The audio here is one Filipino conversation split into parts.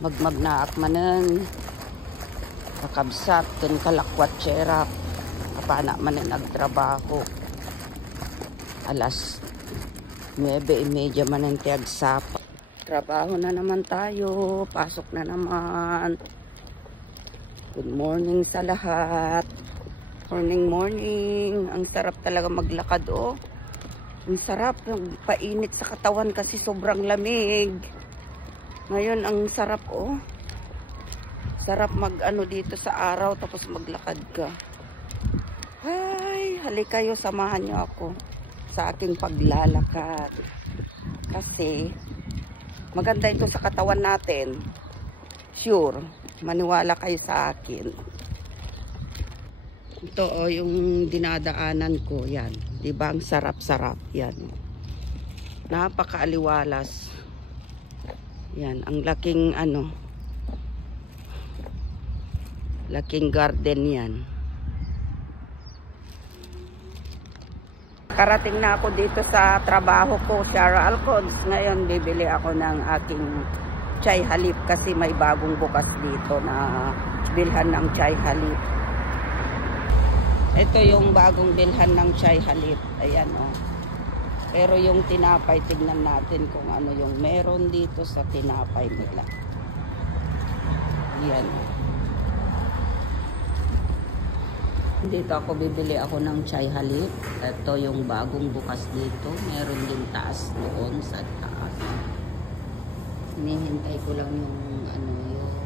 magmag na akmanen kakabsat ken kalakwat tserap kapana man nagtrabaho alas 9:30 man ang tiagsap. Trabaho na naman tayo, pasok na naman. Good morning sa lahat. Morning. Ang sarap talaga maglakad, oh. Ang sarap, painit sa katawan kasi sobrang lamig. Ngayon, ang sarap, oh. Sarap mag-ano dito sa araw, tapos maglakad ka. Ay, halika kayo, samahan nyo ako sa aking paglalakad. Kasi, maganda ito sa katawan natin. Sure, maniwala kayo sa akin. Ito, oh, yung dinadaanan ko, yan. Diba, ang sarap-sarap, yan. Napakaaliwalas. Yan, ang laking, laking garden yan. Karating na ako dito sa trabaho ko, Shara Alcods. Ngayon, bibili ako ng aking chai halip kasi may bagong bukas dito na bilhan ng chai halip. Ito yung bagong bilhan ng chai halip. Ayan, oh. Pero yung tinapay, tignan natin kung ano yung meron dito sa tinapay nila. Ayan. Dito ako bibili ako ng chai halip. Ito yung bagong bukas dito. Meron din taas doon sa taas. Hinihintay ko lang yung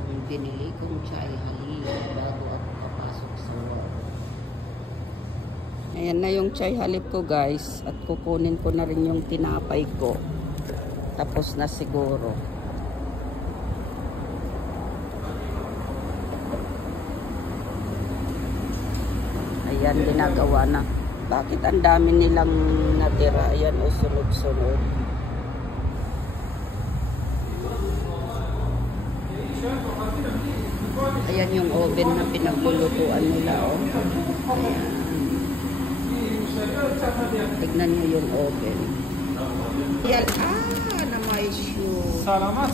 yung binili kong chai halip bago ako papasok sa work. Ayan na yung chai halip ko, guys. At kukunin ko na rin yung tinapay ko. Tapos na siguro. Ayan, ginagawa na. Bakit ang dami nilang natira? Ayan, o sunod-sunod. Ayan yung oven na pinaglulutuan nila, oh. Ayan. Tignan nyo yung oven. Ayan, na may shoe. Salamat.